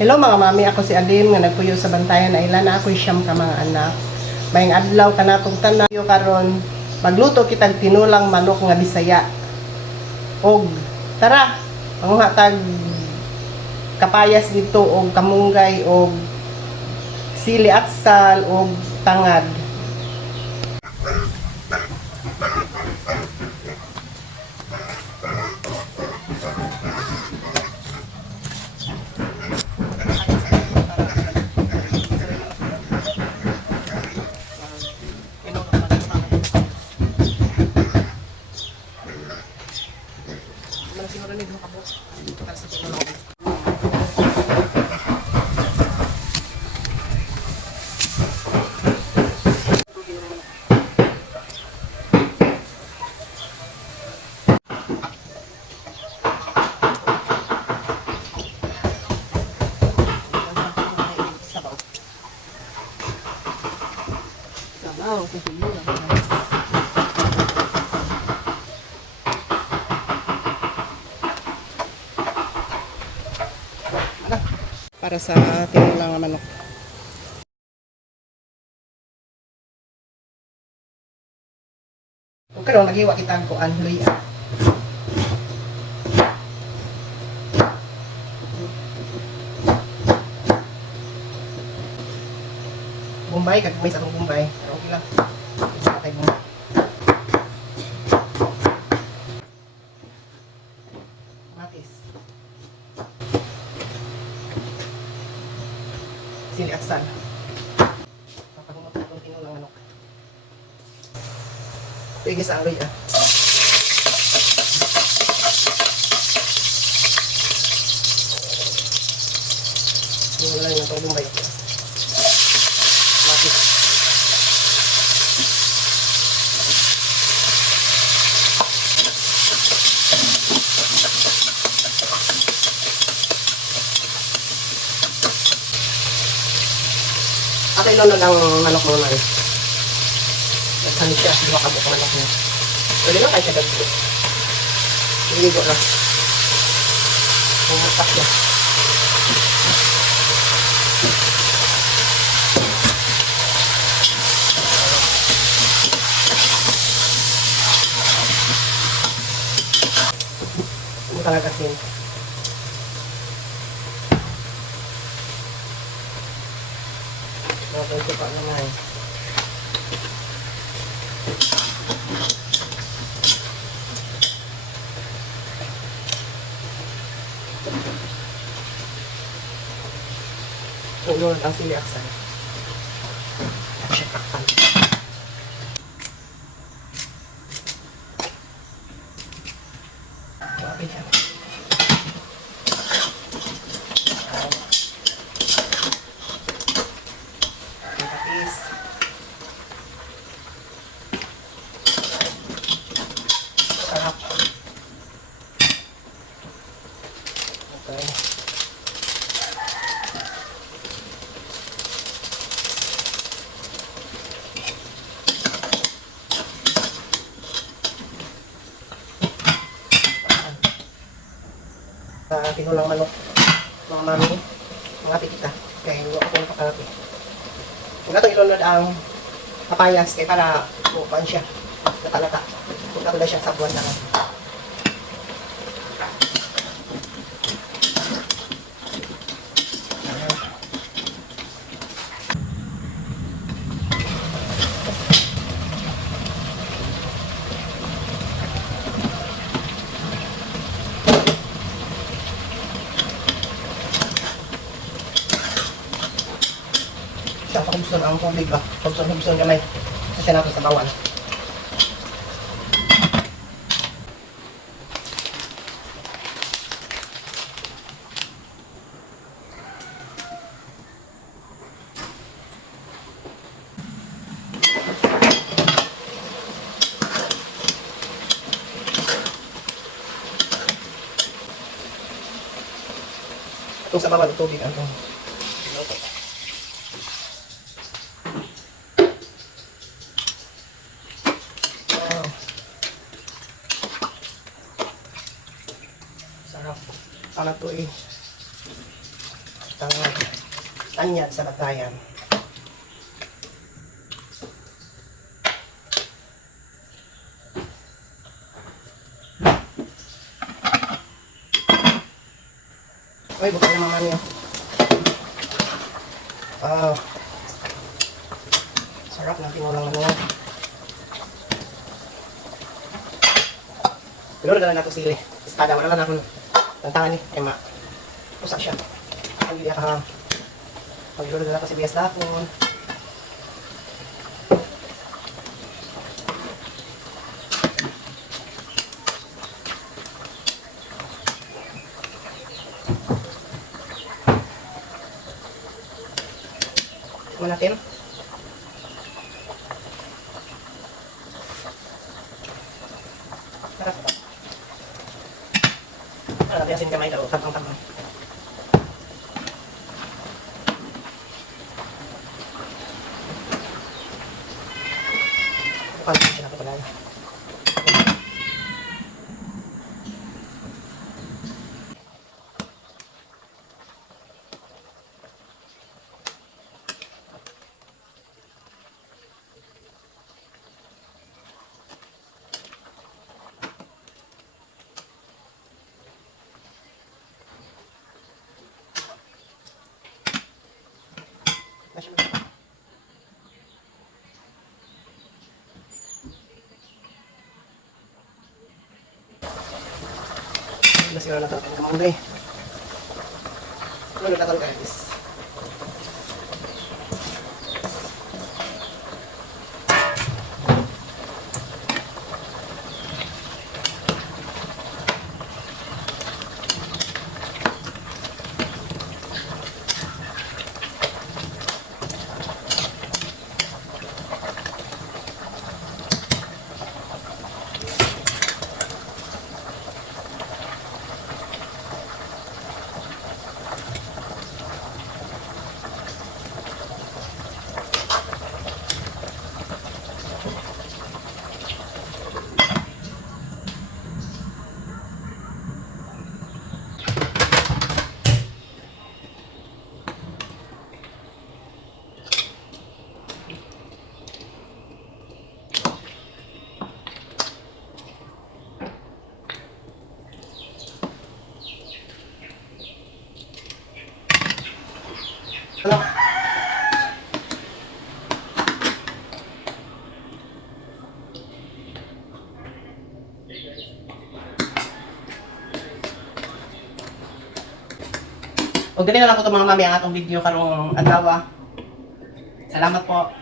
Hello mga mami, ako si Alim nga nagpuyo sa Bantayan Island na ako'y siyam ka mga anak. Mayang adlaw ka natong tanaw karon magluto kitag tinulang manok nga Bisaya. Og tara, ang hatag kapayas dito og kamunggay og sili at sal og tangad. Para sa tinulang manok. Kung karon naghiwa kita ang kuan luya. Bombay kag may sa Bombay. Pero okay lang. Isa tayo Bombay. Matis. Sili at sal. Papagumot sa itong tinulang manok. Pwede sa aroy ah. Yung lang yung itong Bombay. Matis. At ilo na lang manok mo naman. Nagsanit siya, dua kabuk manok niya. Pwede na kayo siya dagpo. Iligo na. Pumatak niya. Ito talaga asin. Okay, ito pa naman. Ulo ang sili aksan. Siya takpan. Wabi siya. Sarap. Okay. Tinulang manok. Mga mami, mga tikita. Kaya hindi ako itong pakalaki. Kung ito ilunod ang papayas kaya para bukan siya. Natalata. Kung ito siya sa buwan na. Siya pakubson ang tubig ba? Hubson gamay. Kasi siya natin sa bawal. Itong sa bawal, tubig ang itong. Sarap. Para to eh. Tanga. Tanyag sa batayan. Uy, bukal na naman yun. Wow. Sarap ng tinulang na naman. Pinuro na lang natin sili. Istada, wala lang akong tantangan ni Emma. Usak siya. Ang hindi ka pag-pinuro na lang kasi bigas dapon. Tingnan natin. Sarap ito. Para natin asin kamay daw. Tabang-tabang. Bukal siya na ito pala. Siguro na ito ang kamangay. Ano na ito guys? Hello. O ganyan na lang po ito mga mami ang atong video karong adlaw. Salamat po.